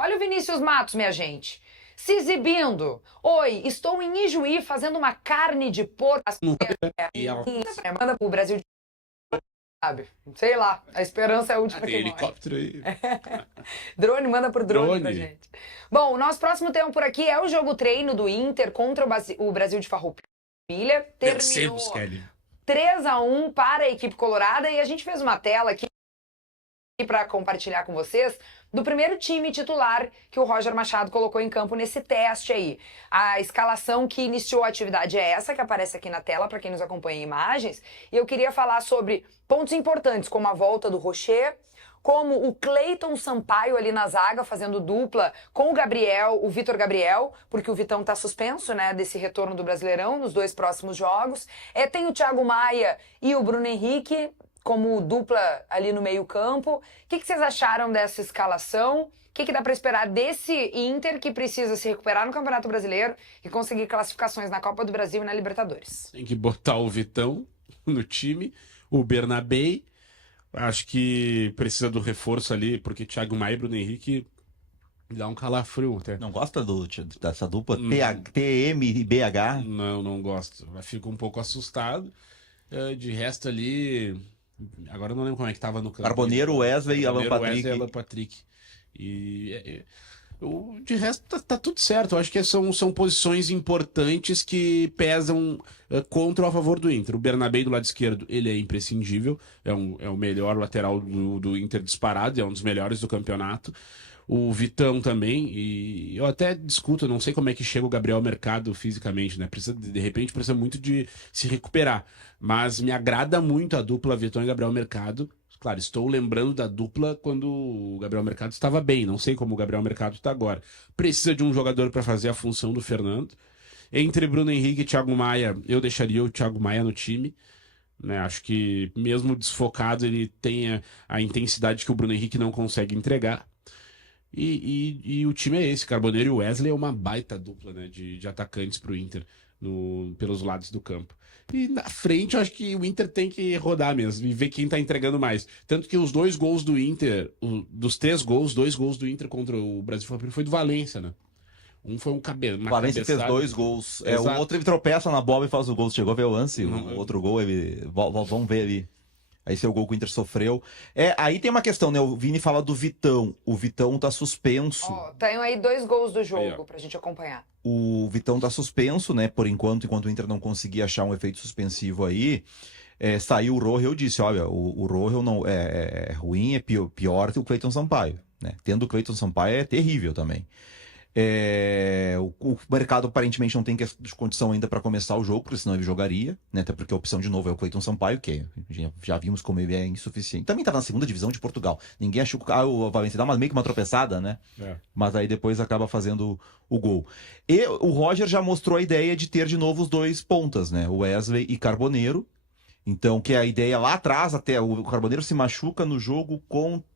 Olha o Vinícius Matos, minha gente. Se exibindo. Oi, estou em Ijuí fazendo uma carne de porco. Manda pro Brasil de... Sabe? Sei lá. A esperança é a última que morre. Helicóptero aí. Drone, manda por drone pra gente. Bom, o nosso próximo tema por aqui é o jogo treino do Inter contra o Brasil de Farroupilha. Terminou 3-1 para a equipe colorada e a gente fez uma tela aqui para compartilhar com vocês do primeiro time titular que o Roger Machado colocou em campo nesse teste aí. A escalação que iniciou a atividade é essa, que aparece aqui na tela para quem nos acompanha em imagens. E eu queria falar sobre pontos importantes, como a volta do Rocher, como o Cleiton Sampaio ali na zaga, fazendo dupla com o Gabriel, o Vitor Gabriel, porque o Vitão tá suspenso, né, desse retorno do Brasileirão nos 2 próximos jogos. Tem o Thiago Maia e o Bruno Henrique como dupla ali no meio-campo. O que vocês acharam dessa escalação? O que dá para esperar desse Inter que precisa se recuperar no Campeonato Brasileiro e conseguir classificações na Copa do Brasil e na Libertadores? Tem que botar o Vitão no time, o Bernabei. Acho que precisa do reforço ali, porque Thiago Maia e Bruno Henrique dá um calafrio até. Não gosta dessa dupla TM e BH? Não gosto. Eu fico um pouco assustado. De resto ali... Agora eu não lembro como é que tava no campo. Carboneiro, Wesley e Alan Patrick. De resto tá tudo certo. Eu acho que são posições importantes que pesam contra ou a favor do Inter. O Bernabei do lado esquerdo, ele é imprescindível. É o melhor lateral do Inter disparado, é um dos melhores do campeonato. O Vitão também, e eu até discuto, não sei como é que chega o Gabriel Mercado fisicamente, né? De repente precisa muito de se recuperar. Mas me agrada muito a dupla Vitão e Gabriel Mercado. Claro, estou lembrando da dupla quando o Gabriel Mercado estava bem, não sei como o Gabriel Mercado está agora. Precisa de um jogador para fazer a função do Fernando. Entre Bruno Henrique e Thiago Maia, eu deixaria o Thiago Maia no time. Né? Acho que mesmo desfocado, ele tem a intensidade que o Bruno Henrique não consegue entregar. E o time é esse, Carboneiro e Wesley é uma baita dupla, né, de atacantes pro Inter pelos lados do campo. E na frente eu acho que o Inter tem que rodar mesmo e ver quem tá entregando mais. Tanto que os 2 gols do Inter, dos 3 gols, 2 gols do Inter contra o Brasil foi do Valência, né? Um foi uma O Valência fez 2 gols. O outro ele tropeça na bola e faz o gol. Chegou a ver o lance, o outro gol, vamos ver ali. Esse é o gol que o Inter sofreu. Aí tem uma questão, né? O Vini fala do Vitão. O Vitão tá suspenso. Tenho aí 2 gols do jogo pra gente acompanhar. O Vitão tá suspenso, né? Por enquanto o Inter não conseguir achar um efeito suspensivo aí. Saiu o Rojo, eu disse, olha, o Rojo não é ruim, é pior que o Cleiton Sampaio. Né? Tendo o Cleiton Sampaio é terrível também. O mercado aparentemente não tem condição ainda para começar o jogo, porque senão ele jogaria, né? Até porque a opção de novo é o Cleiton Sampaio, que já vimos como ele é insuficiente. Também estava na 2ª divisão de Portugal. Ninguém achou que o Valência dá meio que uma tropeçada, né? Mas aí depois acaba fazendo o gol. E o Roger já mostrou a ideia de ter de novo os 2 pontas, né? O Wesley e Carboneiro. Então, que é a ideia lá atrás, até o Carboneiro se machuca no jogo contra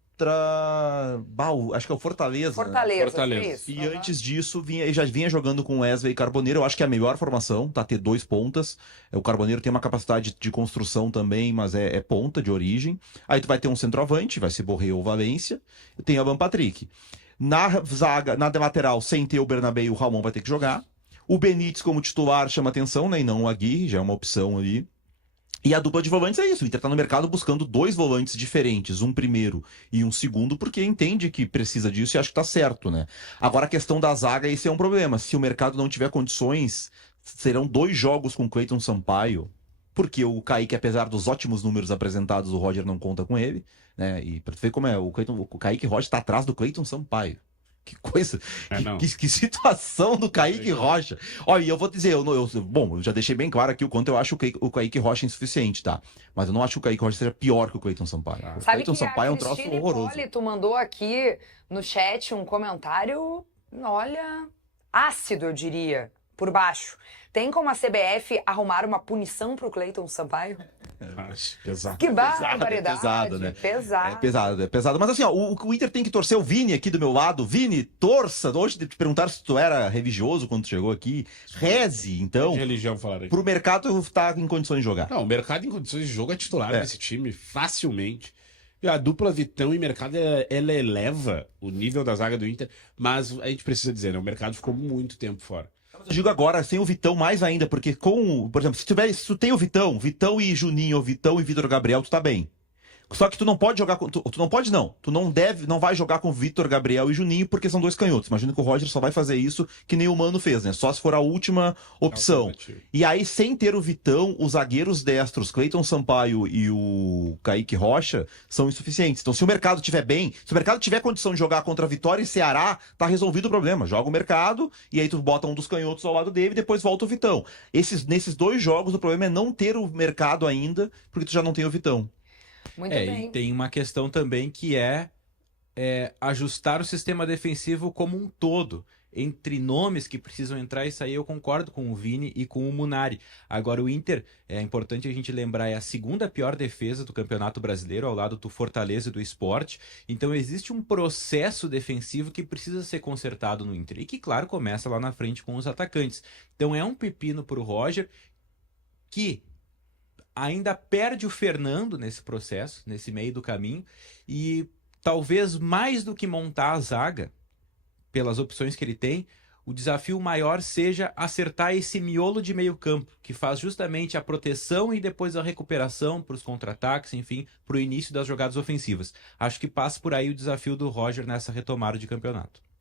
acho que é o Fortaleza. Fortaleza. E antes disso, já vinha jogando com Wesley e Carboneiro. Eu acho que é a melhor formação, tá? Ter 2 pontas. O Carboneiro tem uma capacidade de construção também, mas é ponta de origem. Aí tu vai ter um centroavante, vai ser Borré ou Valência. Tem Alan Patrick. Na zaga, na lateral, sem ter o Bernabé, o Ramon vai ter que jogar. O Benítez como titular chama atenção, né? E não o Aguirre, já é uma opção ali. E a dupla de volantes é isso. O Inter tá no mercado buscando 2 volantes diferentes, um primeiro e um segundo, porque entende que precisa disso e acha que tá certo, né? Agora a questão da zaga, esse é um problema. Se o mercado não tiver condições, serão 2 jogos com Cleiton Sampaio, porque o Kaique, apesar dos ótimos números apresentados, o Roger não conta com ele, né? E pra tu ver como é, o Kaique Rocha tá atrás do Cleiton Sampaio. Que coisa, que situação do Kaique Rocha. Olha, e eu vou dizer, eu já deixei bem claro aqui o quanto eu acho o Kaique Rocha insuficiente, tá? Mas eu não acho que o Kaique Rocha seja pior que o Cleiton Sampaio. O Cleiton Sampaio é um troço horroroso. Tu mandou aqui no chat um comentário, olha, ácido, eu diria, por baixo. Tem como a CBF arrumar uma punição pro Cleiton Sampaio? Pesado. Que barbaridade. Pesado, né? Pesado. É pesado. Mas assim, ó, o Inter tem que torcer. O Vini aqui do meu lado. Vini, torça. Hoje te perguntaram se tu era religioso quando tu chegou aqui. Reze, então. De religião falaram aqui. Pro mercado estar em condições de jogar. Não, o mercado em condições de jogo é titular desse time, facilmente. A dupla Vitão e Mercado, ela eleva o nível da zaga do Inter, mas a gente precisa dizer, né? O Mercado ficou muito tempo fora. Eu digo agora, sem o Vitão mais ainda, porque por exemplo, se tu tem o Vitão e Juninho, ou Vitão e Vitor Gabriel, tu tá bem. Só que tu não pode jogar com. Tu não pode, não. Tu não vai jogar com Vitor, Gabriel e Juninho, porque são dois canhotos. Imagina que o Roger só vai fazer isso que nem o Mano fez, né? Só se for a última opção. E aí, sem ter o Vitão, os zagueiros destros, Cleiton Sampaio e o Kaique Rocha, são insuficientes. Então, se o mercado estiver bem, se o mercado tiver condição de jogar contra Vitória e Ceará, tá resolvido o problema. Joga o mercado, e aí tu bota um dos canhotos ao lado dele e depois volta o Vitão. Nesses dois jogos, o problema é não ter o mercado ainda, porque tu já não tem o Vitão. Muito bem. E tem uma questão também que é ajustar o sistema defensivo como um todo. Entre nomes que precisam entrar e sair, eu concordo com o Vini e com o Munari. Agora, o Inter, é importante a gente lembrar, é a segunda pior defesa do Campeonato Brasileiro, ao lado do Fortaleza e do Sport. Então, existe um processo defensivo que precisa ser consertado no Inter. E que, claro, começa lá na frente com os atacantes. Então, é um pepino para o Roger, que ainda perde o Fernando nesse processo, nesse meio do caminho, e talvez mais do que montar a zaga, pelas opções que ele tem, o desafio maior seja acertar esse miolo de meio campo, que faz justamente a proteção e depois a recuperação para os contra-ataques, enfim, para o início das jogadas ofensivas. Acho que passa por aí o desafio do Roger nessa retomada de campeonato.